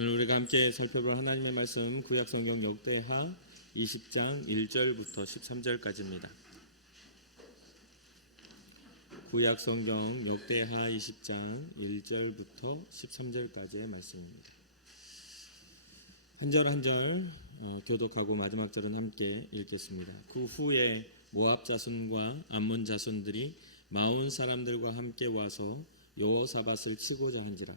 오늘 우리가 함께 살펴볼 하나님의 말씀 구약성경 역대하 20장 1절부터 13절까지입니다. 구약성경 역대하 20장 1절부터 13절까지의 말씀입니다. 한 절 한 절 교독하고 마지막 절은 함께 읽겠습니다. 그 후에 모압 자손과 암몬 자손들이 마온 사람들과 함께 와서 여호사밧을 치고자 한지라.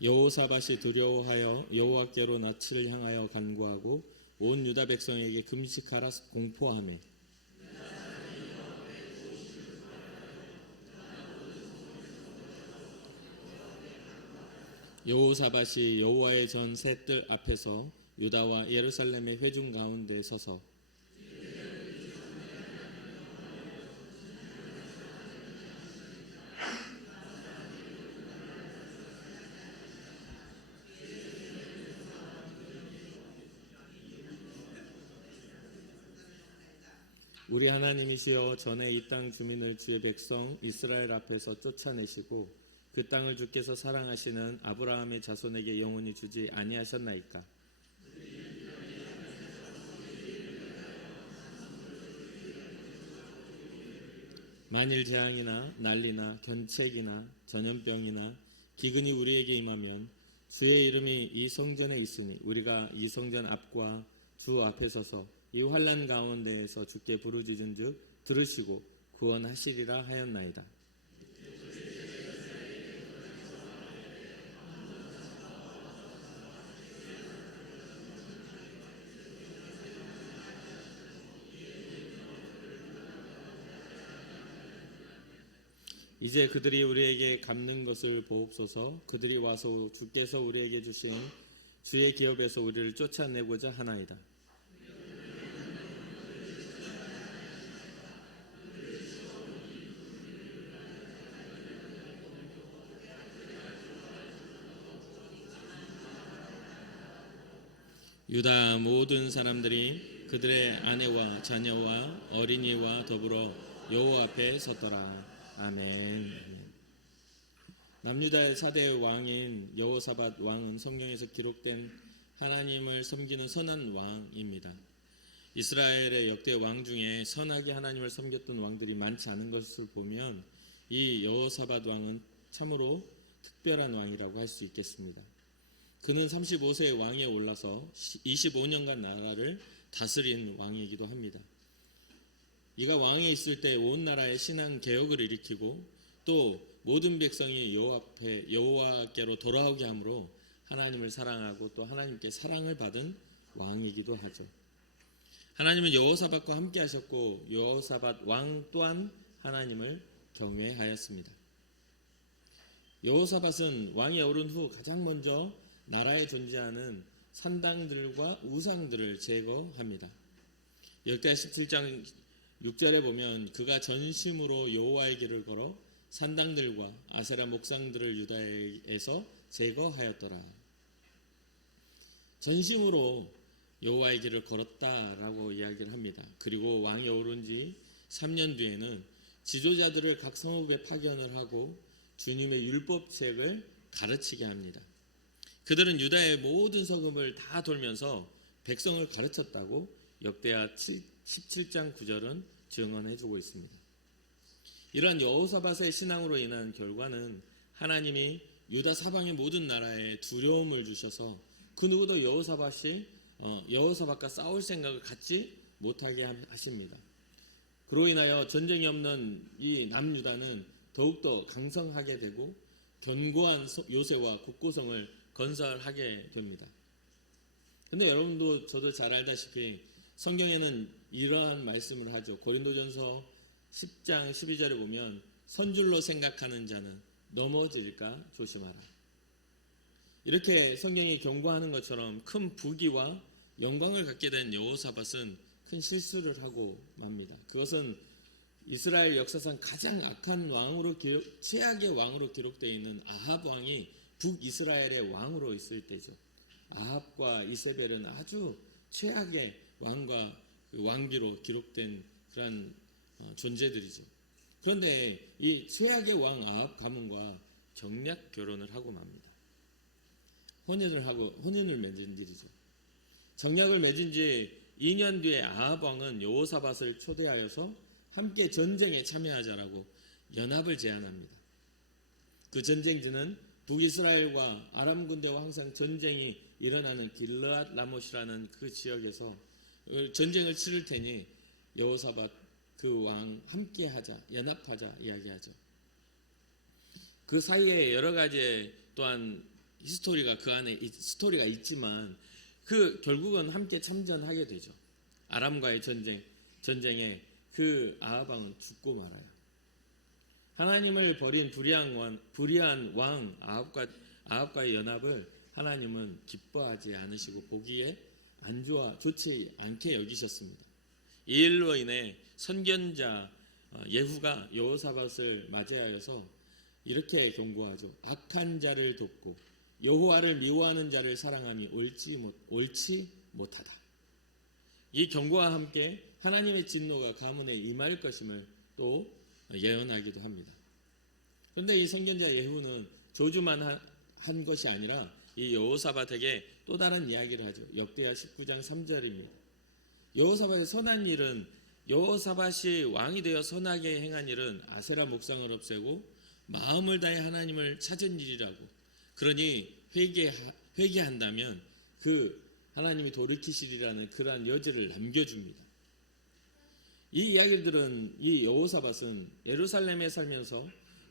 여호사밧이 두려워하여 여호와께로 낯을 향하여 간구하고 온 유다 백성에게 금식하라 공포하며 여호사밧이 여호와의 전 새 뜰 앞에서 유다와 예루살렘의 회중 가운데 서서 우리 하나님이시여 전에 이 땅 주민을 주의 백성 이스라엘 앞에서 쫓아내시고 그 땅을 주께서 사랑하시는 아브라함의 자손에게 영원히 주지 아니하셨나이까. 만일 재앙이나 난리나 견책이나 전염병이나 기근이 우리에게 임하면 주의 이름이 이 성전에 있으니 우리가 이 성전 앞과 주 앞에 서서 이 환난 가운데에서 주께 부르짖은즉 들으시고 구원하시리라 하였나이다. 이제 그들이 우리에게 갚는 것을 보옵소서. 그들이 와서 주께서 우리에게 주신 주의 기업에서 우리를 쫓아내고자 하나이다. 유다 모든 사람들이 그들의 아내와 자녀와 어린이와 더불어 여호와 앞에 섰더라. 아멘. 남유다의 4대 왕인 여호사밧 왕은 성경에서 기록된 하나님을 섬기는 선한 왕입니다. 이스라엘의 역대 왕 중에 선하게 하나님을 섬겼던 왕들이 많지 않은 것을 보면 이 여호사밧 왕은 참으로 특별한 왕이라고 할 수 있겠습니다. 그는 35세의 왕에 올라서 25년간 나라를 다스린 왕이기도 합니다. 이가 왕에 있을 때 온 나라의 신앙 개혁을 일으키고 또 모든 백성이 여호와께로 돌아오게 함으로 하나님을 사랑하고 또 하나님께 사랑을 받은 왕이기도 하죠. 하나님은 여호사밧과 함께 하셨고 여호사밧 왕 또한 하나님을 경외하였습니다. 여호사밧은 왕에 오른 후 가장 먼저 나라에 존재하는 산당들과 우상들을 제거합니다. 역대하 17장 6절에 보면 그가 전심으로 여호와의 길을 걸어 산당들과 아세라 목상들을 유다에서 제거하였더라. 전심으로 여호와의 길을 걸었다라고 이야기를 합니다. 그리고 왕이 오른 지 3년 뒤에는 지도자들을 각 성읍에 파견을 하고 주님의 율법책을 가르치게 합니다. 그들은 유다의 모든 성읍을 다 돌면서 백성을 가르쳤다고 역대하 17장 9절은 증언해주고 있습니다. 이러한 여호사밧의 신앙으로 인한 결과는 하나님이 유다 사방의 모든 나라에 두려움을 주셔서 그 누구도 여호사밧과 싸울 생각을 갖지 못하게 하십니다. 그로 인하여 전쟁이 없는 이 남유다는 더욱더 강성하게 되고 견고한 요새와 국고성을 건설하게 됩니다. 근데 여러분도 저도 잘 알다시피 성경에는 이러한 말씀을 하죠. 고린도전서 10장 12절에 보면 선줄로 생각하는 자는 넘어질까 조심하라. 이렇게 성경이 경고하는 것처럼 큰 부귀와 영광을 갖게 된 여호사밧은 큰 실수를 하고 맙니다. 그것은 이스라엘 역사상 가장 악한 최악의 왕으로 기록되어 있는 아합 왕이 북이스라엘의 왕으로 있을 때죠. 아합과 이세벨은 아주 최악의 왕과 그 왕비로 기록된 그런 존재들이죠. 그런데 이 최악의 왕 아합 가문과 경략 결혼을 하고 맙니다. 혼인을 맺은 일이죠. 정략을 맺은 지 2년 뒤에 아합 왕은 여호사밧을 초대하여서 함께 전쟁에 참여하자라고 연합을 제안합니다. 그 전쟁지는 북이스라엘과 아람 군대와 항상 전쟁이 일어나는 길르앗 라못이라는 그 지역에서 전쟁을 치를 테니 여호사밧 그 왕 함께하자, 연합하자 이야기하죠. 그 사이에 여러 가지 또한 히스토리가 그 안에 스토리가 있지만 그 결국은 함께 참전하게 되죠. 아람과의 전쟁에 그 아합 왕은 죽고 말아요. 하나님을 버린 불의한 왕 아합과의 연합을 하나님은 기뻐하지 않으시고 보기에 좋지 않게 여기셨습니다. 이 일로 인해 선견자 예후가 여호사밧을 맞이하여서 이렇게 경고하죠. 악한 자를 돕고 여호와를 미워하는 자를 사랑하니 옳지 못하다. 이 경고와 함께 하나님의 진노가 가문에 임할 것임을 또 예언하기도 합니다. 그런데 이 선견자 예후는 저주만 한 것이 아니라 이 여호사밧에게 또 다른 이야기를 하죠. 역대하 19장 3절입니다. 여호사밧의 선한 일은 여호사밧이 왕이 되어 선하게 행한 일은 아세라 목상을 없애고 마음을 다해 하나님을 찾은 일이라고. 그러니 회개한다면 그 하나님이 돌이키시리라는 그러한 여지를 남겨줍니다. 이 이야기들은 이 여호사밧은 예루살렘에 살면서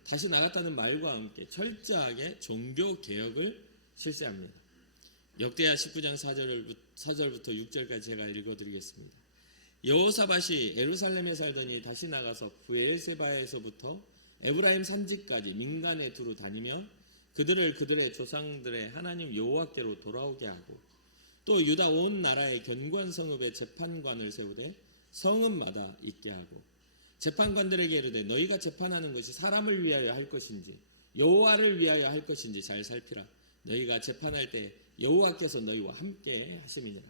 다시 나갔다는 말과 함께 철저하게 종교 개혁을 실시합니다. 역대하 19장 4절부터 6절까지 제가 읽어드리겠습니다. 여호사밧이 예루살렘에 살더니 다시 나가서 브엘세바에서부터 에브라임 산지까지 민간에 두루 다니며 그들의 조상들의 하나님 여호와께로 돌아오게 하고 또 유다 온 나라의 견고한 성읍에 재판관을 세우되 성읍마다 있게 하고 재판관들에게 이르되 너희가 재판하는 것이 사람을 위하여 할 것인지 여호와를 위하여 할 것인지 잘 살피라. 너희가 재판할 때 여호와께서 너희와 함께 하심이니라.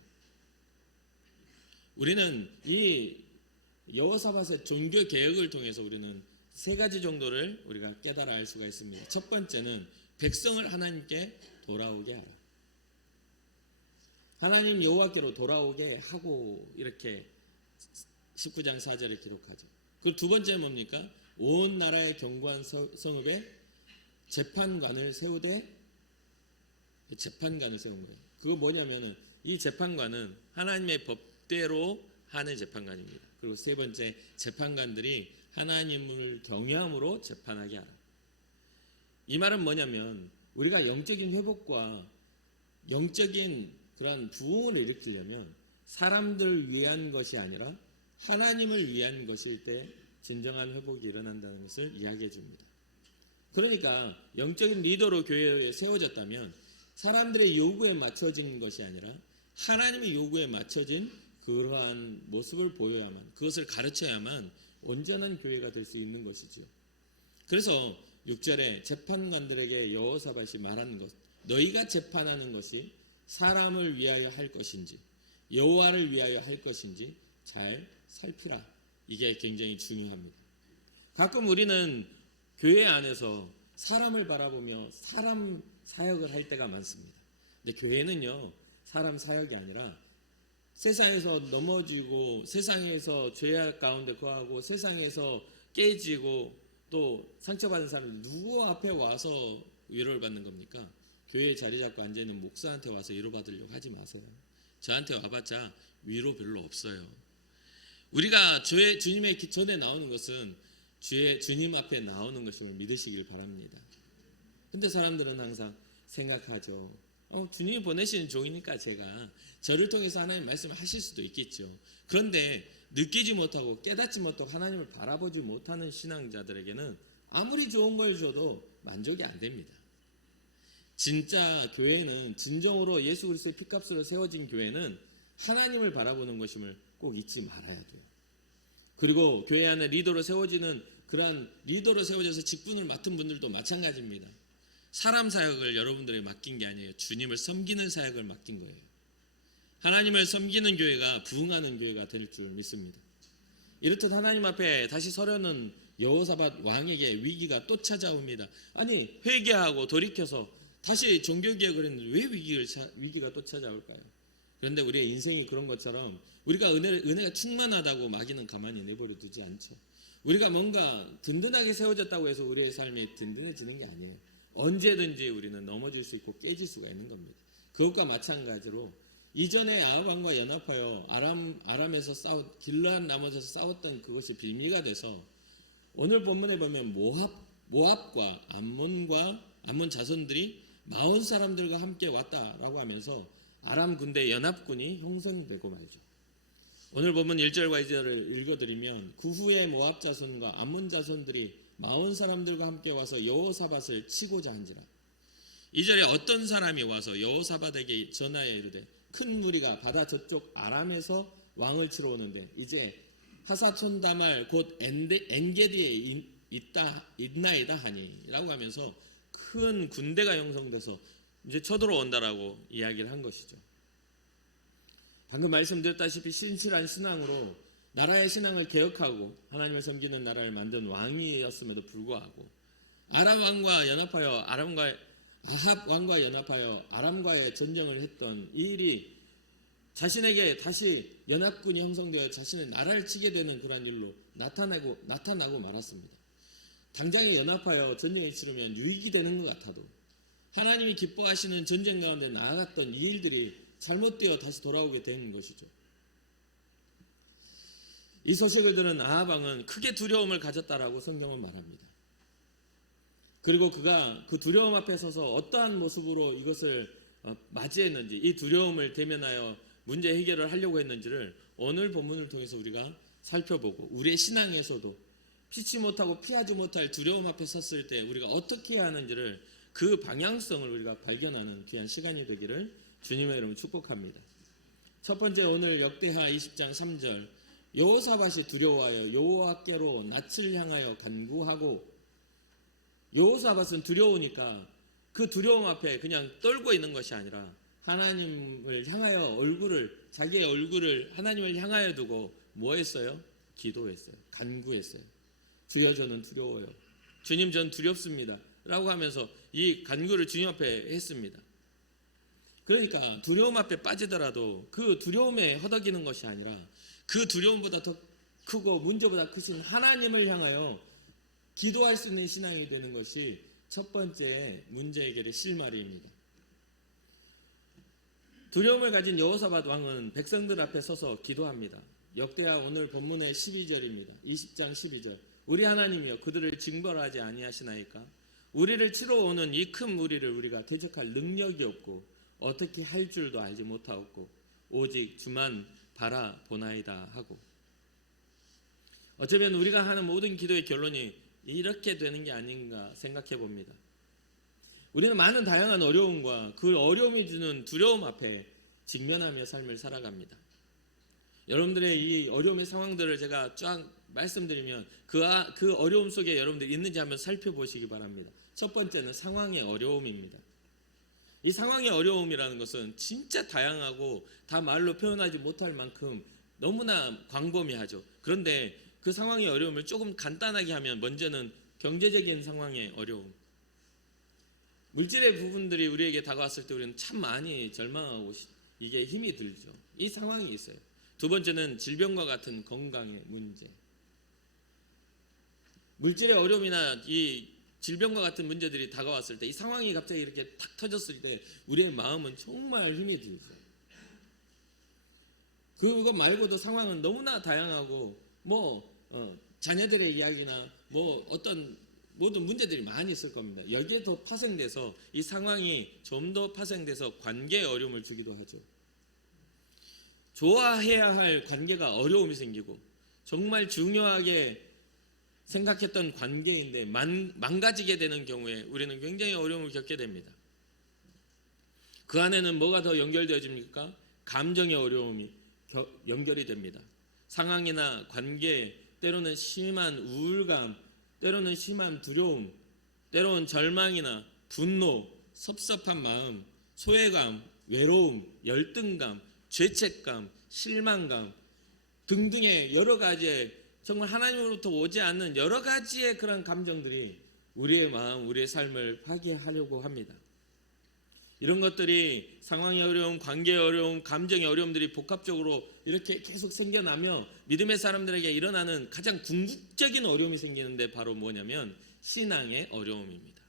우리는 이 여호사밧의 종교 개혁을 통해서 우리는 세 가지 정도를 우리가 깨달아 알 수가 있습니다. 첫 번째는 백성을 하나님께 돌아오게 하라. 하나님 여호와께로 돌아오게 하고 이렇게 19장 4절에 기록하죠. 그 두 번째는 뭡니까? 온 나라의 견고한 성읍에 재판관을 세운 거예요. 그거 뭐냐면은 이 재판관은 하나님의 법대로 하는 재판관입니다. 그리고 세 번째, 재판관들이 하나님을 경외함으로 재판하게 하라. 이 말은 뭐냐면 우리가 영적인 회복과 영적인 그러한 부흥을 일으키려면 사람들을 위한 것이 아니라 하나님을 위한 것일 때 진정한 회복이 일어난다는 것을 이야기해 줍니다. 그러니까 영적인 리더로 교회에 세워졌다면 사람들의 요구에 맞춰진 것이 아니라 하나님의 요구에 맞춰진 그러한 모습을 보여야만, 그것을 가르쳐야만 온전한 교회가 될 수 있는 것이지요. 그래서 6절에 재판관들에게 여호사밧이 말하는 것, 너희가 재판하는 것이 사람을 위하여 할 것인지 여호와를 위하여 할 것인지 잘 살피라. 이게 굉장히 중요합니다. 가끔 우리는 교회 안에서 사람을 바라보며 사람 사역을 할 때가 많습니다. 근데 교회는요, 사람 사역이 아니라 세상에서 넘어지고 세상에서 죄악 가운데 거하고 세상에서 깨지고 또 상처받은 사람이 누구 앞에 와서 위로를 받는 겁니까? 교회에 자리 잡고 앉아있는 목사한테 와서 위로받으려고 하지 마세요. 저한테 와봤자 위로 별로 없어요. 우리가 주님의 전에 나오는 것은 주님 앞에 나오는 것임을 믿으시길 바랍니다. 근데 사람들은 항상 생각하죠. 주님이 보내시는 종이니까 제가 저를 통해서 하나님 말씀을 하실 수도 있겠죠. 그런데 느끼지 못하고 깨닫지 못하고 하나님을 바라보지 못하는 신앙자들에게는 아무리 좋은 걸 줘도 만족이 안 됩니다. 진짜 교회는 진정으로 예수 그리스도의 피값으로 세워진 교회는 하나님을 바라보는 것임을 꼭 잊지 말아야 돼요. 그리고 교회 안에 리더로 세워지는 그러한 리더로 세워져서 직분을 맡은 분들도 마찬가지입니다. 사람 사역을 여러분들에게 맡긴 게 아니에요. 주님을 섬기는 사역을 맡긴 거예요. 하나님을 섬기는 교회가 부흥하는 교회가 될 줄 믿습니다. 이렇듯 하나님 앞에 다시 서려는 여호사밧 왕에게 위기가 또 찾아옵니다. 아니 회개하고 돌이켜서 다시 종교개혁을 했는데 왜 위기가 또 찾아올까요? 그런데 우리의 인생이 그런 것처럼 우리가 은혜가 충만하다고 마귀는 가만히 내버려 두지 않죠. 우리가 뭔가 든든하게 세워졌다고 해서 우리의 삶이 든든해지는 게 아니에요. 언제든지 우리는 넘어질 수 있고 깨질 수가 있는 겁니다. 그것과 마찬가지로 이전에 아합 왕과 연합하여 아람에서 길르앗 나머지에서 싸웠던 그것이 빌미가 돼서 오늘 본문에 보면 모압과 암몬 자손들이 마온 사람들과 함께 왔다라고 하면서 아람 군대 연합군이 형성되고 말죠. 오늘 본문 1절과 2절을 읽어드리면 그 후에 모압 자손과 암몬 자손들이 마온 사람들과 함께 와서 여호사밧을 치고자 한지라. 2절에 어떤 사람이 와서 여호사밧에게 전하여 이르되 큰 무리가 바다 저쪽 아람에서 왕을 치러 오는데 이제 하사촌다말 곧 엔게디에 있나이다 하니라고 하면서 큰 군대가 형성돼서 이제 쳐들어온다라고 이야기를 한 것이죠. 방금 말씀드렸다시피 신실한 신앙으로 나라의 신앙을 개혁하고 하나님을 섬기는 나라를 만든 왕이었음에도 불구하고 아합 왕과 연합하여 아람과의 전쟁을 했던 이 일이 자신에게 다시 연합군이 형성되어 자신의 나라를 치게 되는 그런 일로 나타나고 말았습니다. 당장에 연합하여 전쟁을 치르면 유익이 되는 것 같아도 하나님이 기뻐하시는 전쟁 가운데 나아갔던 이 일들이 잘못되어 다시 돌아오게 된 것이죠. 이 소식을 들은 아합 왕은 크게 두려움을 가졌다라고 성경은 말합니다. 그리고 그가 그 두려움 앞에 서서 어떠한 모습으로 이것을 맞이했는지, 이 두려움을 대면하여 문제 해결을 하려고 했는지를 오늘 본문을 통해서 우리가 살펴보고 우리의 신앙에서도 피치 못하고 피하지 못할 두려움 앞에 섰을 때 우리가 어떻게 해야 하는지를 그 방향성을 우리가 발견하는 귀한 시간이 되기를 주님의 이름으로 축복합니다. 첫 번째, 오늘 역대하 20장 3절 여호사밧이 두려워하여 여호와께로 낯을 향하여 간구하고, 여호사밧은 두려우니까 그 두려움 앞에 그냥 떨고 있는 것이 아니라 하나님을 향하여 자기의 얼굴을 하나님을 향하여 두고 뭐 했어요? 기도했어요. 간구했어요. 주여 저는 두려워요. 주님 전 두렵습니다. 라고 하면서 이 간구를 주님 앞에 했습니다. 그러니까 두려움 앞에 빠지더라도 그 두려움에 허덕이는 것이 아니라 그 두려움보다 더 크고 문제보다 크신 하나님을 향하여 기도할 수 있는 신앙이 되는 것이 첫 번째 문제 해결의 실마리입니다. 두려움을 가진 여호사밧 왕은 백성들 앞에 서서 기도합니다. 역대하 오늘 본문의 12절입니다. 20장 12절 우리 하나님이여 그들을 징벌하지 아니하시나이까? 우리를 치러 오는 이 큰 무리를 우리가 대적할 능력이 없고 어떻게 할 줄도 알지 못하옵고 오직 주만 바라보나이다 하고, 어쩌면 우리가 하는 모든 기도의 결론이 이렇게 되는 게 아닌가 생각해 봅니다. 우리는 많은 다양한 어려움과 그 어려움이 주는 두려움 앞에 직면하며 삶을 살아갑니다. 여러분들의 이 어려움의 상황들을 제가 쫙 말씀드리면 그 어려움 속에 여러분들이 있는지 한번 살펴보시기 바랍니다. 첫 번째는 상황의 어려움입니다. 이 상황의 어려움이라는 것은 진짜 다양하고 다 말로 표현하지 못할 만큼 너무나 광범위하죠. 그런데 그 상황의 어려움을 조금 간단하게 하면 먼저는 경제적인 상황의 어려움. 물질의 부분들이 우리에게 다가왔을 때 우리는 참 많이 절망하고 이게 힘이 들죠. 이 상황이 있어요. 두 번째는 질병과 같은 건강의 문제. 물질의 어려움이나 이 질병과 같은 문제들이 다가왔을 때 이 상황이 갑자기 이렇게 탁 터졌을 때 우리의 마음은 정말 힘이 들죠. 그것 말고도 상황은 너무나 다양하고 자녀들의 이야기나 어떤 모든 문제들이 많이 있을 겁니다. 여기에 더 파생돼서 이 상황이 좀 더 파생돼서 관계에 어려움을 주기도 하죠. 좋아해야 할 관계가 어려움이 생기고 정말 중요하게 생각했던 관계인데 망가지게 되는 경우에 우리는 굉장히 어려움을 겪게 됩니다. 그 안에는 뭐가 더 연결되어집니까? 감정의 어려움이 연결이 됩니다. 상황이나 관계, 때로는 심한 우울감, 때로는 심한 두려움, 때로는 절망이나 분노, 섭섭한 마음, 소외감, 외로움, 열등감, 죄책감, 실망감 등등의 여러 가지의 정말 하나님으로부터 오지 않는 여러 가지의 그런 감정들이 우리의 마음, 우리의 삶을 파괴하려고 합니다. 이런 것들이 상황의 어려움, 관계의 어려움, 감정의 어려움들이 복합적으로 이렇게 계속 생겨나며 믿음의 사람들에게 일어나는 가장 궁극적인 어려움이 생기는데 바로 뭐냐면 신앙의 어려움입니다.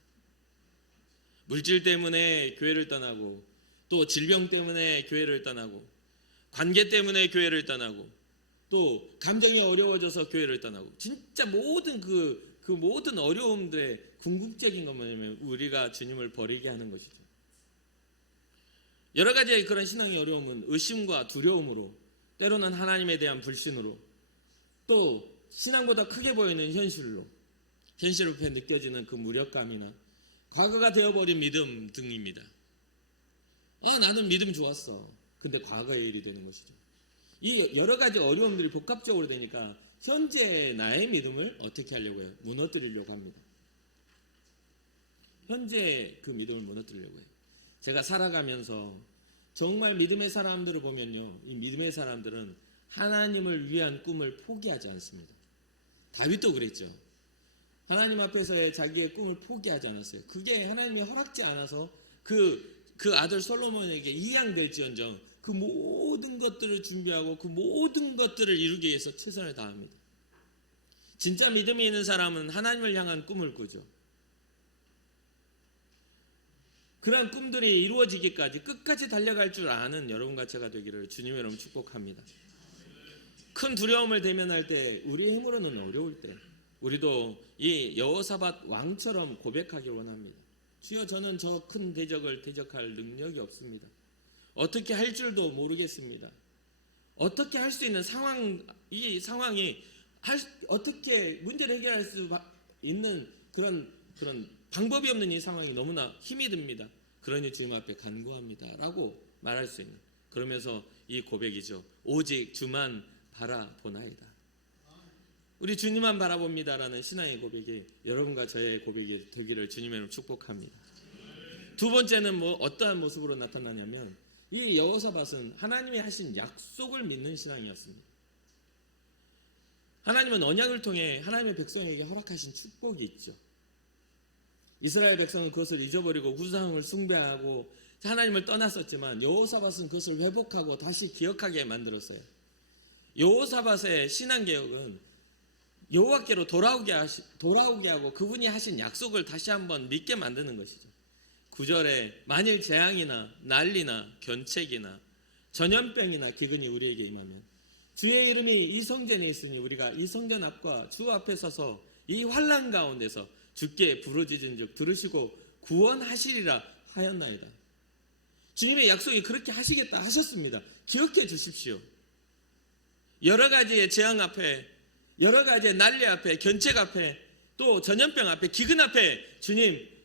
물질 때문에 교회를 떠나고, 또 질병 때문에 교회를 떠나고, 관계 때문에 교회를 떠나고, 또 감정이 어려워져서 교회를 떠나고, 진짜 모든 그 모든 어려움들의 궁극적인 건 뭐냐면 우리가 주님을 버리게 하는 것이죠. 여러 가지의 그런 신앙의 어려움은 의심과 두려움으로, 때로는 하나님에 대한 불신으로, 또 신앙보다 크게 보이는 현실 앞에 느껴지는 그 무력감이나 과거가 되어버린 믿음 등입니다. 나는 믿음 좋았어. 근데 과거의 일이 되는 것이죠. 이 여러 가지 어려움들이 복합적으로 되니까 현재 나의 믿음을 어떻게 하려고 해요? 무너뜨리려고 합니다. 현재 그 믿음을 무너뜨리려고 해요. 제가 살아가면서 정말 믿음의 사람들을 보면요, 이 믿음의 사람들은 하나님을 위한 꿈을 포기하지 않습니다. 다윗도 그랬죠. 하나님 앞에서의 자기의 꿈을 포기하지 않았어요. 그게 하나님이 허락지 않아서 그 아들 솔로몬에게 이양될지언정 그 모든 것들을 준비하고 그 모든 것들을 이루기 위해서 최선을 다합니다. 진짜 믿음이 있는 사람은 하나님을 향한 꿈을 꾸죠. 그런 꿈들이 이루어지기까지 끝까지 달려갈 줄 아는 여러분과 제가 되기를 주님의 이름으로 축복합니다. 큰 두려움을 대면할 때, 우리의 힘으로는 어려울 때 우리도 이 여호사밧 왕처럼 고백하길 원합니다. 주여, 저는 저 큰 대적을 대적할 능력이 없습니다. 어떻게 할 줄도 모르겠습니다. 어떻게 할 수 있는 이 상황이 어떻게 문제를 해결할 수 있는 그런 방법이 없는 이 상황이 너무나 힘이 듭니다. 그러니 주님 앞에 간구합니다 라고 말할 수 있는, 그러면서 이 고백이죠. 오직 주만 바라보나이다. 우리 주님만 바라봅니다라는 신앙의 고백이 여러분과 저의 고백이 되기를 주님의 이름으로 축복합니다. 두 번째는 어떠한 모습으로 나타나냐면, 이 여호사밧은 하나님이 하신 약속을 믿는 신앙이었습니다. 하나님은 언약을 통해 하나님의 백성에게 허락하신 축복이 있죠. 이스라엘 백성은 그것을 잊어버리고 우상을 숭배하고 하나님을 떠났었지만 여호사밧은 그것을 회복하고 다시 기억하게 만들었어요. 여호사밧의 신앙개혁은 여호와께로 돌아오게 하고 그분이 하신 약속을 다시 한번 믿게 만드는 것이죠. 9절에 만일 재앙이나 난리나 견책이나 전염병이나 기근이 우리에게 임하면 주의 이름이 이 성전에 있으니 우리가 이 성전 앞과 주 앞에 서서 이 환난 가운데서 주께 부르짖은즉 들으시고 구원하시리라 하였나이다. 주님의 약속이 그렇게 하시겠다 하셨습니다. 기억해 주십시오. 여러 가지의 재앙 앞에, 여러 가지의 난리 앞에, 견책 앞에, 또 전염병 앞에, 기근 앞에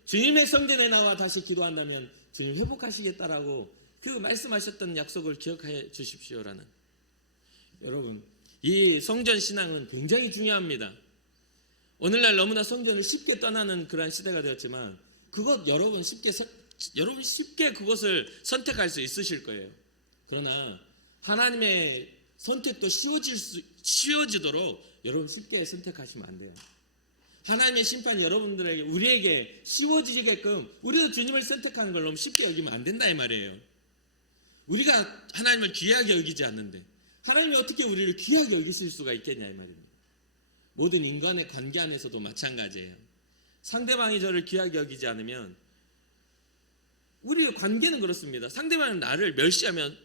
주님의 성전에 나와 다시 기도한다면 주님 회복하시겠다라고 그 말씀하셨던 약속을 기억해 주십시오라는. 여러분, 이 성전 신앙은 굉장히 중요합니다. 오늘날 너무나 성전을 쉽게 떠나는 그런 시대가 되었지만 여러분 쉽게 그것을 선택할 수 있으실 거예요. 그러나 하나님의 선택도 쉬워지도록 여러분 쉽게 선택하시면 안 돼요. 하나님의 심판이 우리에게 쉬워지게끔 우리도 주님을 선택하는 걸 너무 쉽게 여기면 안 된다 이 말이에요. 우리가 하나님을 귀하게 여기지 않는데 하나님이 어떻게 우리를 귀하게 여기실 수가 있겠냐 이 말입니다. 모든 인간의 관계 안에서도 마찬가지예요. 상대방이 저를 귀하게 여기지 않으면, 우리의 관계는 그렇습니다. 상대방은 나를 멸시하면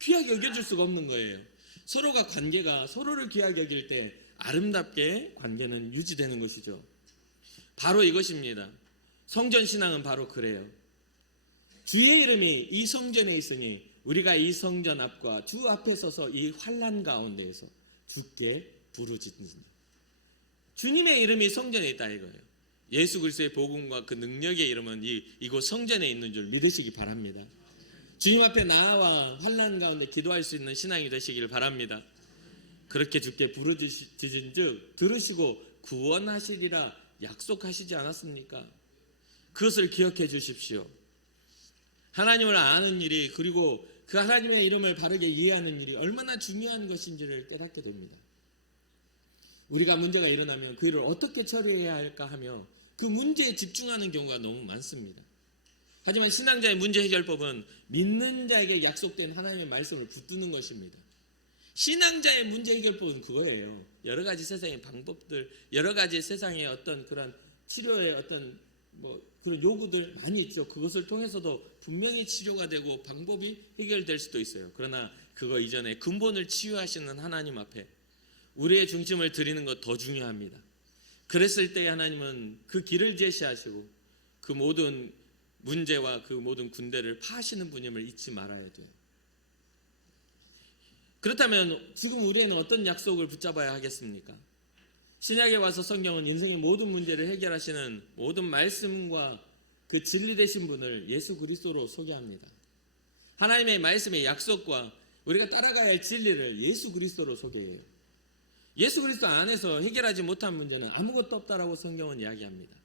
귀하게 여겨줄 수가 없는 거예요. 관계가 서로를 귀하게 여길 때 아름답게 관계는 유지되는 것이죠. 바로 이것입니다. 성전 신앙은 바로 그래요. 주의 이름이 이 성전에 있으니 우리가 이 성전 앞과 주 앞에 서서 이 환난 가운데에서 주께 부르짖는다. 주님의 이름이 성전에 있다 이거예요. 예수 그리스도의 복음과 그 능력의 이름은 이곳 성전에 있는 줄 믿으시기 바랍니다. 주님 앞에 나와 환난 가운데 기도할 수 있는 신앙이 되시기를 바랍니다. 그렇게 주께 부르짖은즉 들으시고 구원하시리라 약속하시지 않았습니까? 그것을 기억해 주십시오. 하나님을 아는 일이, 그리고 그 하나님의 이름을 바르게 이해하는 일이 얼마나 중요한 것인지를 깨닫게 됩니다. 우리가 문제가 일어나면 그 일을 어떻게 처리해야 할까 하며 그 문제에 집중하는 경우가 너무 많습니다. 하지만 신앙자의 문제 해결법은 믿는 자에게 약속된 하나님의 말씀을 붙드는 것입니다. 신앙자의 문제 해결법은 그거예요. 여러 가지 세상의 방법들, 여러 가지 세상의 어떤 그런 치료의 어떤 그런 요구들 많이 있죠. 그것을 통해서도 분명히 치료가 되고 방법이 해결될 수도 있어요. 그러나 그거 이전에 근본을 치유하시는 하나님 앞에 우리의 중심을 드리는 것 더 중요합니다. 그랬을 때 하나님은 그 길을 제시하시고 그 모든 문제와 그 모든 군대를 파하시는 분임을 잊지 말아야 돼요. 그렇다면 지금 우리에는 어떤 약속을 붙잡아야 하겠습니까? 신약에 와서 성경은 인생의 모든 문제를 해결하시는 모든 말씀과 그 진리 되신 분을 예수 그리스도로 소개합니다. 하나님의 말씀의 약속과 우리가 따라가야 할 진리를 예수 그리스도로 소개해요. 예수 그리스도 안에서 해결하지 못한 문제는 아무것도 없다라고 성경은 이야기합니다.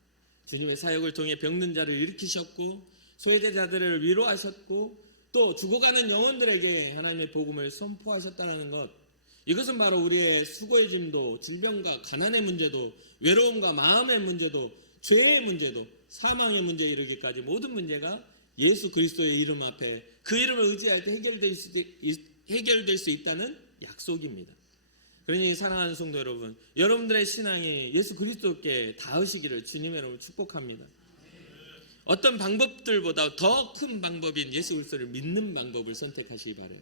주님의 사역을 통해 병든 자를 일으키셨고 소외된 자들을 위로하셨고 또 죽어가는 영혼들에게 하나님의 복음을 선포하셨다는 것, 이것은 바로 우리의 수고의 짐도 질병과 가난의 문제도 외로움과 마음의 문제도 죄의 문제도 사망의 문제에 이르기까지 모든 문제가 예수 그리스도의 이름 앞에 그 이름을 의지할 때 해결될 수 있다는 약속입니다. 그러니 사랑하는 성도 여러분, 여러분들의 신앙이 예수 그리스도께 닿으시기를 주님의 이름으로 축복합니다. 어떤 방법들보다 더 큰 방법인 예수 그리스도를 믿는 방법을 선택하시기 바라요.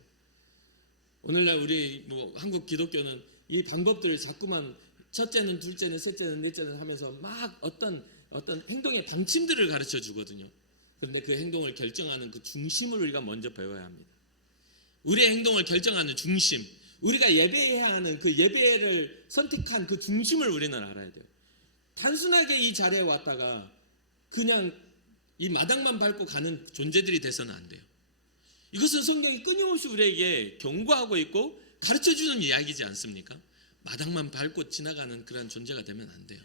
오늘날 우리 한국 기독교는 이 방법들을 자꾸만 첫째는 둘째는 셋째는 넷째는 하면서 막 어떤 행동의 방침들을 가르쳐 주거든요. 그런데 그 행동을 결정하는 그 중심을 우리가 먼저 배워야 합니다. 우리의 행동을 결정하는 중심, 우리가 예배해야 하는 그 예배를 선택한 그 중심을 우리는 알아야 돼요. 단순하게 이 자리에 왔다가 그냥 이 마당만 밟고 가는 존재들이 돼서는 안 돼요. 이것은 성경이 끊임없이 우리에게 경고하고 있고 가르쳐주는 이야기지 않습니까? 마당만 밟고 지나가는 그런 존재가 되면 안 돼요.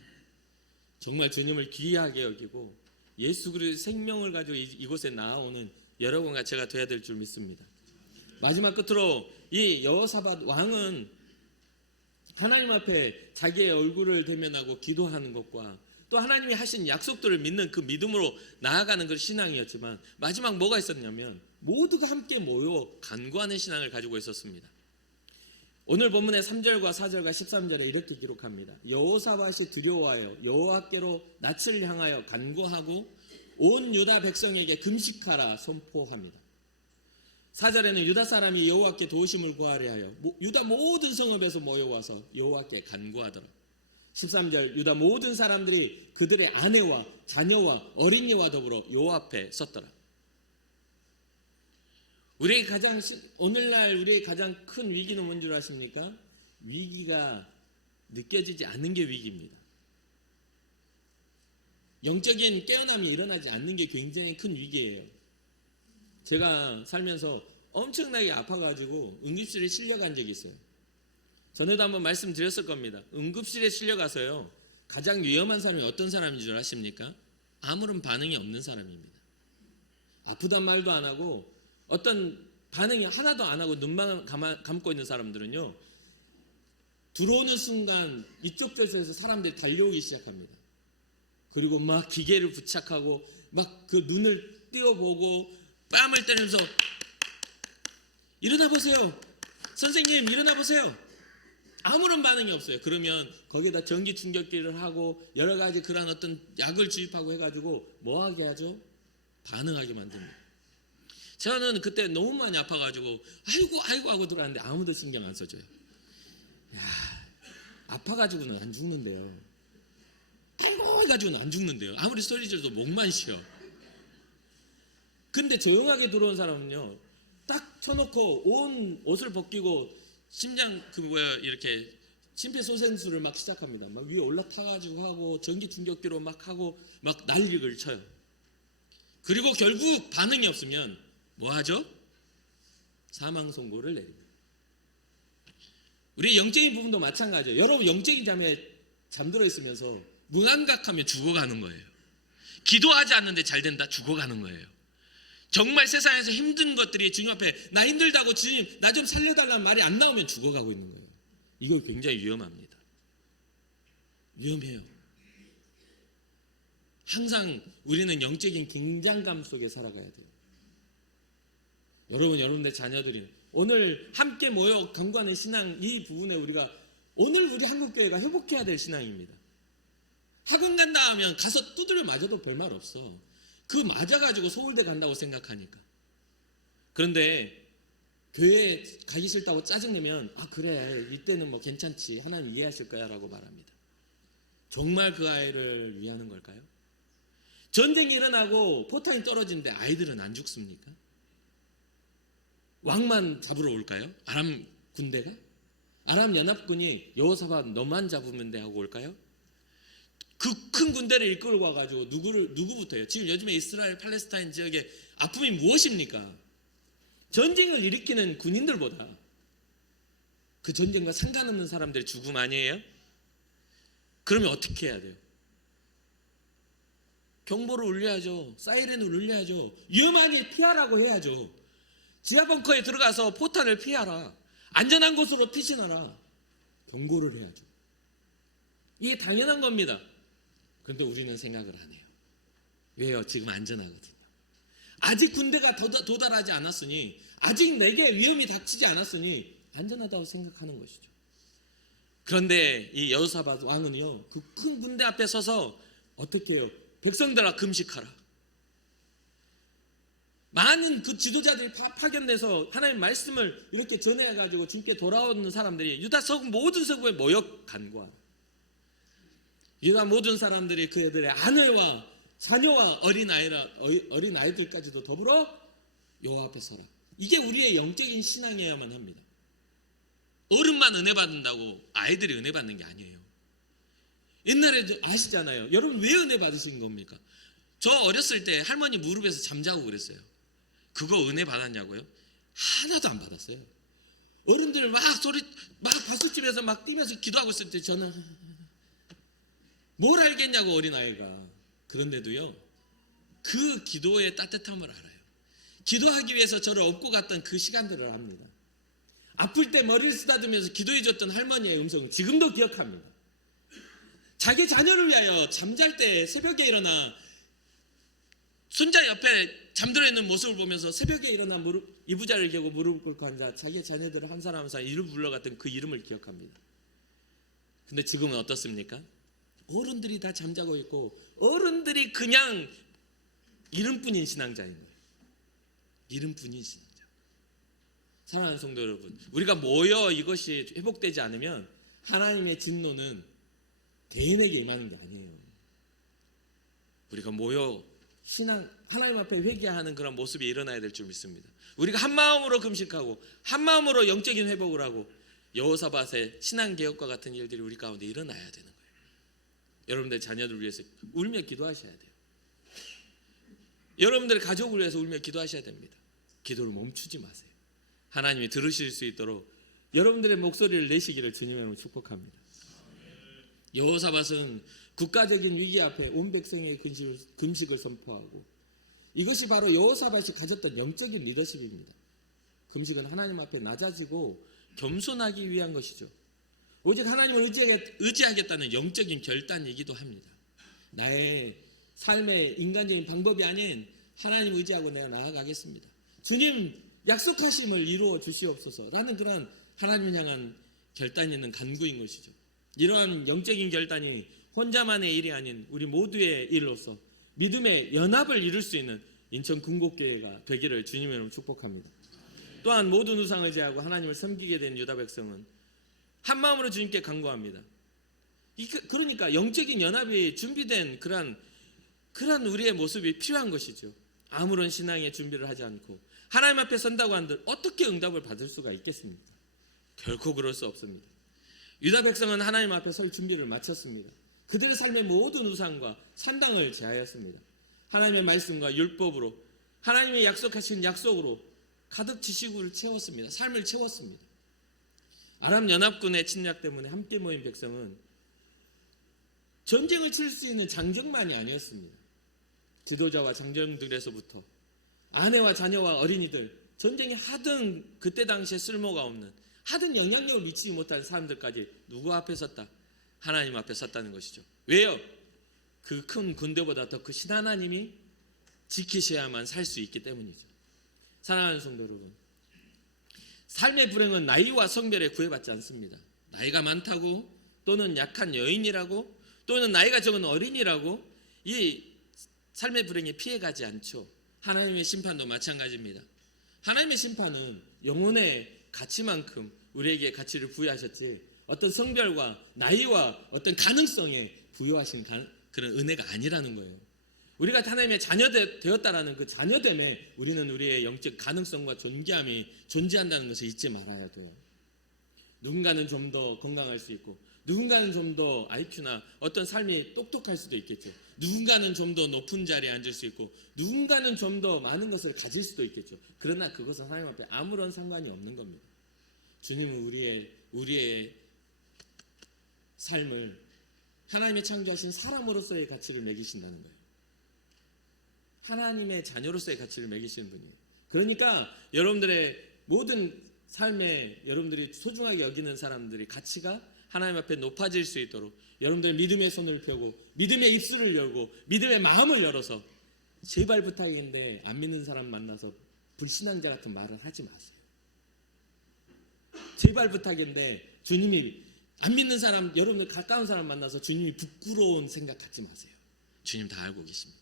정말 주님을 귀하게 여기고 예수 그리스도의 생명을 가지고 이곳에 나아오는 여러분과 제가 되어야 될 줄 믿습니다. 마지막 끝으로 이 여호사밧 왕은 하나님 앞에 자기의 얼굴을 대면하고 기도하는 것과 또 하나님이 하신 약속들을 믿는 그 믿음으로 나아가는 그 신앙이었지만 마지막 뭐가 있었냐면 모두가 함께 모여 간구하는 신앙을 가지고 있었습니다. 오늘 본문의 3절과 4절과 13절에 이렇게 기록합니다. 여호사밧이 두려워하여 여호와께로 낯을 향하여 간구하고 온 유다 백성에게 금식하라 선포합니다. 4절에는 유다 사람이 여호와께 도우심을 구하려 하여 유다 모든 성읍에서 모여와서 여호와께 간구하더라. 13절 유다 모든 사람들이 그들의 아내와 자녀와 어린이와 더불어 여호와 앞에 섰더라. 오늘날 우리의 가장 큰 위기는 뭔 줄 아십니까? 위기가 느껴지지 않는 게 위기입니다. 영적인 깨어남이 일어나지 않는 게 굉장히 큰 위기예요. 제가 살면서 엄청나게 아파가지고 응급실에 실려간 적이 있어요. 전에도 한번 말씀드렸을 겁니다. 응급실에 실려가서요, 가장 위험한 사람이 어떤 사람인 줄 아십니까? 아무런 반응이 없는 사람입니다. 아프단 말도 안 하고 어떤 반응이 하나도 안 하고 눈만 감고 있는 사람들은요, 들어오는 순간 이쪽 저쪽에서 사람들이 달려오기 시작합니다. 그리고 막 기계를 부착하고 막 그 눈을 띄워보고 뺨을 때리면서 일어나 보세요. 선생님 일어나 보세요. 아무런 반응이 없어요. 그러면 거기에다 전기 충격기를 하고 여러 가지 그런 어떤 약을 주입하고 해가지고 뭐 하게 하죠? 반응하게 만듭니다. 저는 그때 너무 많이 아파가지고 아이고 하고 들어갔는데 아무도 신경 안 써줘요. 야, 아파가지고는 안 죽는데요. 아이고 해가지고는 안 죽는데요. 아무리 소리 질러도 목만 쉬어. 근데 조용하게 들어온 사람은요, 딱 쳐놓고 온 옷을 벗기고 심장 이렇게 심폐소생술을 막 시작합니다. 막 위에 올라타가지고 하고 전기 충격기로 막 하고 막 난리를 쳐요. 그리고 결국 반응이 없으면 뭐 하죠? 사망 선고를 내립니다. 우리 영적인 부분도 마찬가지예요. 여러분 영적인 잠에 잠들어 있으면서 무감각하면 죽어가는 거예요. 기도하지 않는데 잘 된다? 죽어가는 거예요. 정말 세상에서 힘든 것들이 주님 앞에 나 힘들다고 주님 나 좀 살려달라는 말이 안 나오면 죽어가고 있는 거예요. 이거 굉장히 위험합니다. 위험해요. 항상 우리는 영적인 긴장감 속에 살아가야 돼요. 여러분들 자녀들이 오늘 함께 모여 강구하는 신앙 이 부분에 우리가 오늘 우리 한국교회가 회복해야 될 신앙입니다. 학원 간다 하면 가서 두드려 맞아도 별말 없어. 그 맞아가지고 서울대 간다고 생각하니까. 그런데 교회에 가기 싫다고 짜증내면 아 그래 이때는 뭐 괜찮지 하나님 이해하실 거야 라고 말합니다. 정말 그 아이를 위하는 걸까요? 전쟁이 일어나고 포탄이 떨어지는데 아이들은 안 죽습니까? 왕만 잡으러 올까요? 아람 군대가? 아람 연합군이 여호사밧 너만 잡으면 돼 하고 올까요? 그 큰 군대를 이끌고 와가지고 누구부터요? 지금 요즘에 이스라엘 팔레스타인 지역의 아픔이 무엇입니까? 전쟁을 일으키는 군인들보다 그 전쟁과 상관없는 사람들의 죽음 아니에요? 그러면 어떻게 해야 돼요? 경보를 울려야죠. 사이렌을 울려야죠. 위험하니 피하라고 해야죠. 지하 벙커에 들어가서 포탄을 피하라. 안전한 곳으로 피신하라. 경고를 해야죠. 이게 당연한 겁니다. 그런데 우리는 생각을 안 해요. 왜요? 지금 안전하거든요. 아직 군대가 도달하지 않았으니 아직 내게 위험이 닥치지 않았으니 안전하다고 생각하는 것이죠. 그런데 이 여호사밧 왕은요 그 큰 군대 앞에 서서 어떻게 해요? 백성들아 금식하라. 많은 그 지도자들이 파견돼서 하나님의 말씀을 이렇게 전해가지고 주님께 돌아오는 사람들이 유다 서구 모든 서구에 모여 간구하라. 유다 모든 사람들이 그들의 아내와 자녀와 어린아이들까지도 더불어 여호와 앞에 서라. 이게 우리의 영적인 신앙이어야만 합니다. 어른만 은혜 받는다고 아이들이 은혜 받는 게 아니에요. 옛날에 아시잖아요. 여러분 왜 은혜 받으신 겁니까? 저 어렸을 때 할머니 무릎에서 잠자고 그랬어요. 그거 은혜 받았냐고요? 하나도 안 받았어요. 어른들 막 박수치면서 막 뛰면서 기도하고 있을 때 저는 뭘 알겠냐고 어린아이가. 그런데도요 그 기도의 따뜻함을 알아요. 기도하기 위해서 저를 업고 갔던 그 시간들을 압니다. 아플 때 머리를 쓰다듬으면서 기도해줬던 할머니의 음성을 지금도 기억합니다. 자기 자녀를 위하여 잠잘 때 새벽에 일어나 손자 옆에 잠들어 있는 모습을 보면서 새벽에 일어나 이부자를 개고 무릎을 꿇고 앉아 자기 자녀들을 한 사람 한 사람 이름 불러갔던 그 이름을 기억합니다. 근데 지금은 어떻습니까? 어른들이 다 잠자고 있고 어른들이 그냥 이름뿐인 신앙자인 거예요. 이름뿐인 신앙자. 사랑하는 성도 여러분, 우리가 모여 이것이 회복되지 않으면 하나님의 진노는 개인에게 임하는 게 아니에요. 우리가 모여 하나님 앞에 회개하는 그런 모습이 일어나야 될 줄 믿습니다. 우리가 한 마음으로 금식하고 한 마음으로 영적인 회복을 하고 여호사밧의 신앙개혁과 같은 일들이 우리 가운데 일어나야 되는 거예요. 여러분들 자녀들 위해서 울며 기도하셔야 돼요. 여러분들의 가족을 위해서 울며 기도하셔야 됩니다. 기도를 멈추지 마세요. 하나님이 들으실 수 있도록 여러분들의 목소리를 내시기를 주님의 이름으로 축복합니다. 여호사밧은 국가적인 위기 앞에 온 백성의 금식을 선포하고 이것이 바로 여호사밧이 가졌던 영적인 리더십입니다. 금식은 하나님 앞에 낮아지고 겸손하기 위한 것이죠. 오직 하나님을 의지하겠다는 영적인 결단이기도 합니다. 나의 삶의 인간적인 방법이 아닌 하나님을 의지하고 내가 나아가겠습니다. 주님 약속하심을 이루어 주시옵소서라는 그런 하나님을 향한 결단이 있는 간구인 것이죠. 이러한 영적인 결단이 혼자만의 일이 아닌 우리 모두의 일로서 믿음의 연합을 이룰 수 있는 인천 군곡교회가 되기를 주님의 이름으로 축복합니다. 또한 모든 우상을 제하고 하나님을 섬기게 된 유다 백성은 한 마음으로 주님께 간구합니다. 그러니까 영적인 연합이 준비된 그러한 우리의 모습이 필요한 것이죠. 아무런 신앙의 준비를 하지 않고 하나님 앞에 선다고 한들 어떻게 응답을 받을 수가 있겠습니까? 결코 그럴 수 없습니다. 유다 백성은 하나님 앞에 설 준비를 마쳤습니다. 그들의 삶의 모든 우상과 산당을 제하였습니다. 하나님의 말씀과 율법으로 하나님의 약속하신 약속으로 가득 지식을 채웠습니다. 삶을 채웠습니다. 아람 연합군의 침략 때문에 함께 모인 백성은 전쟁을 칠 수 있는 장정만이 아니었습니다. 지도자와 장정들에서부터 아내와 자녀와 어린이들, 전쟁이 하등 그때 당시에 쓸모가 없는, 하등 영향력을 미치지 못한 사람들까지 누구 앞에 섰다? 하나님 앞에 섰다는 것이죠. 왜요? 그 큰 군대보다 더 크신 하나님이 지키셔야만 살 수 있기 때문이죠. 사랑하는 성도 여러분, 삶의 불행은 나이와 성별에 구애받지 않습니다. 나이가 많다고, 또는 약한 여인이라고, 또는 나이가 적은 어린이라고 이 삶의 불행에 피해가지 않죠. 하나님의 심판도 마찬가지입니다. 하나님의 심판은 영혼의 가치만큼 우리에게 가치를 부여하셨지, 어떤 성별과 나이와 어떤 가능성에 부여하신 그런 은혜가 아니라는 거예요. 우리가 하나님의 자녀 되었다라는 그 자녀됨에 우리는 우리의 영적 가능성과 존귀함이 존재한다는 것을 잊지 말아야 돼요. 누군가는 좀 더 건강할 수 있고, 누군가는 좀 더 IQ나 어떤 삶이 똑똑할 수도 있겠죠. 누군가는 좀 더 높은 자리에 앉을 수 있고, 누군가는 좀 더 많은 것을 가질 수도 있겠죠. 그러나 그것은 하나님 앞에 아무런 상관이 없는 겁니다. 주님은 우리의 삶을 하나님의 창조하신 사람으로서의 가치를 매기신다는 거예요. 하나님의 자녀로서의 가치를 매기시는 분이에요. 그러니까 여러분들의 모든 삶에 여러분들이 소중하게 여기는 사람들이 가치가 하나님 앞에 높아질 수 있도록 여러분들 믿음의 손을 펴고 믿음의 입술을 열고 믿음의 마음을 열어서, 제발 부탁인데 안 믿는 사람 만나서 불신앙자 같은 말을 하지 마세요. 제발 부탁인데 주님이 안 믿는 사람, 여러분들 가까운 사람 만나서 주님이 부끄러운 생각 갖지 마세요. 주님 다 알고 계십니다.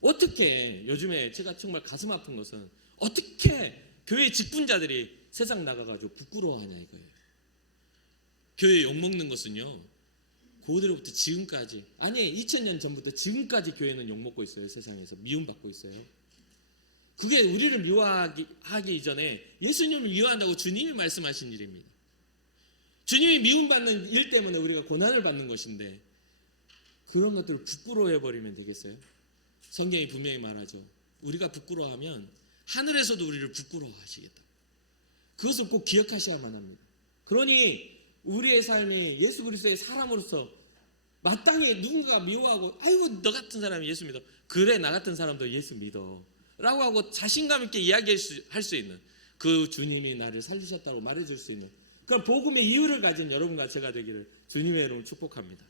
어떻게, 요즘에 제가 정말 가슴 아픈 것은 어떻게 교회 직분자들이 세상 나가가지고 부끄러워하냐 이거예요. 교회 욕먹는 것은요, 고대로부터 지금까지, 아니 2000년 전부터 지금까지 교회는 욕먹고 있어요. 세상에서 미움받고 있어요. 그게 우리를 미워하기 이전에 예수님을 미워한다고 주님이 말씀하신 일입니다. 주님이 미움받는 일 때문에 우리가 고난을 받는 것인데, 그런 것들을 부끄러워해버리면 되겠어요? 성경이 분명히 말하죠. 우리가 부끄러워하면 하늘에서도 우리를 부끄러워하시겠다. 그것을 꼭 기억하셔야만 합니다. 그러니 우리의 삶이 예수 그리스도의 사람으로서 마땅히 누군가가 미워하고, 아이고 너 같은 사람이 예수 믿어, 그래 나 같은 사람도 예수 믿어 라고 하고 자신감 있게 이야기할 수 있는 그 주님이 나를 살리셨다고 말해줄 수 있는 그런 복음의 이유를 가진 여러분과 제가 되기를 주님의 이름으로 축복합니다.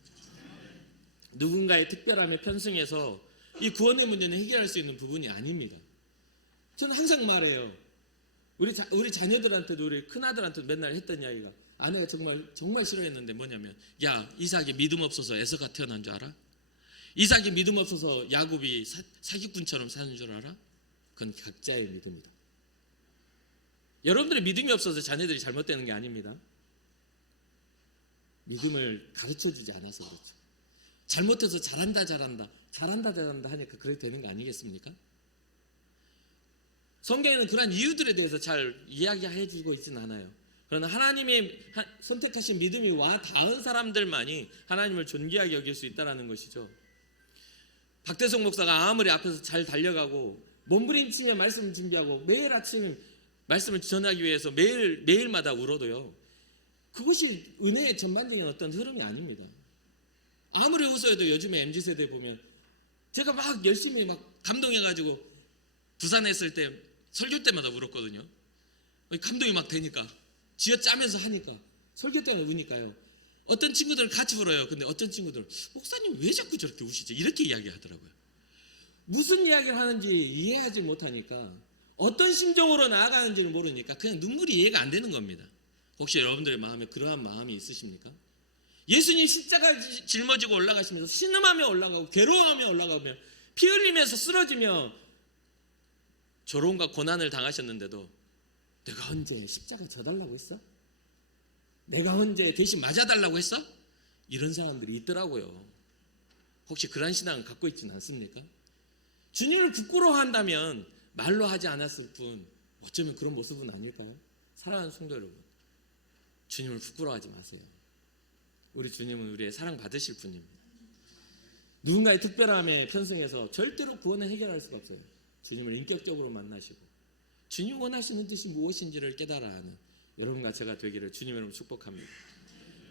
누군가의 특별함에 편승해서 이 구원의 문제는 해결할 수 있는 부분이 아닙니다. 저는 항상 말해요. 우리 자녀들한테도, 우리 큰아들한테도 맨날 했던 이야기가, 아내가 정말 싫어했는데 뭐냐면, 야 이삭이 믿음 없어서 에서가 태어난 줄 알아? 이삭이 믿음 없어서 야곱이 사기꾼처럼 사는 줄 알아? 그건 각자의 믿음이다. 여러분들의 믿음이 없어서 자녀들이 잘못되는 게 아닙니다. 믿음을 가르쳐주지 않아서 그렇죠. 잘못해서 잘한다 하니까 그렇게 되는 거 아니겠습니까? 성경에는 그런 이유들에 대해서 잘 이야기해주고 있지는 않아요. 그러나 하나님의 선택하신 믿음이 와 닿은 사람들만이 하나님을 존귀하게 여길 수 있다는 것이죠. 박대성 목사가 아무리 앞에서 잘 달려가고 몸부림치며 말씀 준비하고 매일 아침 말씀을 전하기 위해서 매일마다 울어도요, 그것이 은혜의 전반적인 어떤 흐름이 아닙니다. 아무리 웃어도 요즘에 MZ세대 보면, 제가 막 열심히 막 감동해가지고 부산에 있을 때 설교 때마다 울었거든요. 감동이 막 되니까, 쥐어짜면서 하니까, 설교 때마다 우니까요. 어떤 친구들은 같이 울어요. 근데 어떤 친구들은 목사님 왜 자꾸 저렇게 우시죠? 이렇게 이야기하더라고요. 무슨 이야기를 하는지 이해하지 못하니까, 어떤 심정으로 나아가는지를 모르니까 그냥 눈물이 이해가 안 되는 겁니다. 혹시 여러분들의 마음에 그러한 마음이 있으십니까? 예수님 십자가 짊어지고 올라가시면서 신음하며 올라가고 괴로워하며 올라가며 피 흘리면서 쓰러지며 조롱과 고난을 당하셨는데도 내가 언제 십자가 져달라고 했어? 내가 언제 대신 맞아달라고 했어? 이런 사람들이 있더라고요. 혹시 그런 신앙을 갖고 있지는 않습니까? 주님을 부끄러워한다면 말로 하지 않았을 뿐 어쩌면 그런 모습은 아닐까요? 사랑하는 성도 여러분, 주님을 부끄러워하지 마세요. 우리 주님은 우리의 사랑받으실 분입니다. 누군가의 특별함에 편승해서 절대로 구원을 해결할 수가 없어요. 주님을 인격적으로 만나시고 주님 원하시는 뜻이 무엇인지를 깨달아 하는 여러분과 제가 되기를 주님의 이름으로 축복합니다.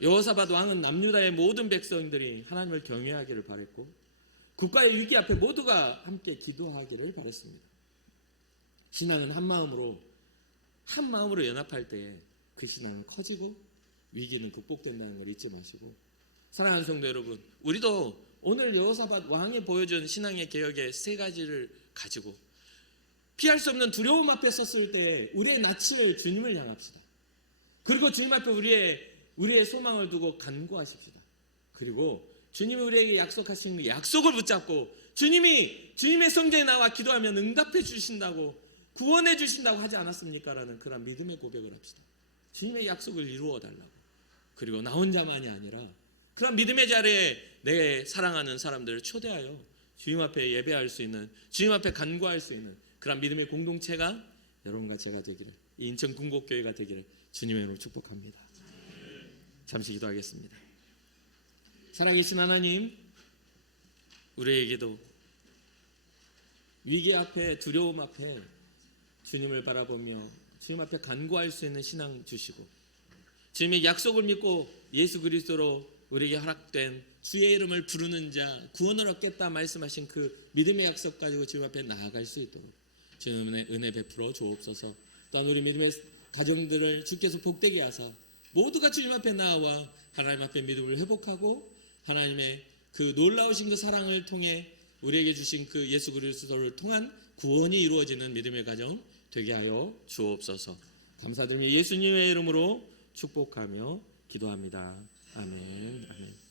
여호사밧 왕은 남유다의 모든 백성들이 하나님을 경외하기를 바랬고 국가의 위기 앞에 모두가 함께 기도하기를 바랬습니다. 신앙은 한 마음으로 연합할 때 그 신앙은 커지고 위기는 극복된다는 걸 잊지 마시고, 사랑하는 성도 여러분, 우리도 오늘 여호사밧 왕이 보여준 신앙의 개혁의 세 가지를 가지고 피할 수 없는 두려움 앞에 섰을 때 우리의 낯을 주님을 향합시다. 그리고 주님 앞에 우리의 소망을 두고 간구하십시다. 그리고 주님이 우리에게 약속하신 그 약속을 붙잡고, 주님의 성전에 나와 기도하면 응답해 주신다고, 구원해 주신다고 하지 않았습니까? 라는 그런 믿음의 고백을 합시다. 주님의 약속을 이루어 달라고. 그리고 나 혼자만이 아니라 그런 믿음의 자리에 내 사랑하는 사람들을 초대하여 주님 앞에 예배할 수 있는, 주님 앞에 간구할 수 있는 그런 믿음의 공동체가 여러분과 제가 되기를, 이 인천 군곡교회가 되기를 주님의 이름으로 축복합니다. 잠시 기도하겠습니다. 살아계신 하나님, 우리에게도 위기 앞에, 두려움 앞에 주님을 바라보며 주님 앞에 간구할 수 있는 신앙 주시고, 주님의 약속을 믿고 예수 그리스도로 우리에게 허락된 주의 이름을 부르는 자 구원을 얻겠다 말씀하신 그 믿음의 약속 가지고 주님 앞에 나아갈 수 있도록 주님의 은혜 베풀어 주옵소서. 또한 우리 믿음의 가정들을 주께서 복되게 하사 모두가 주님 앞에 나와 하나님 앞에 믿음을 회복하고 하나님의 그 놀라우신 그 사랑을 통해 우리에게 주신 그 예수 그리스도를 통한 구원이 이루어지는 믿음의 가정 되게 하여 주옵소서. 감사드리며 예수님의 이름으로 축복하며 기도합니다. 아멘. 아멘.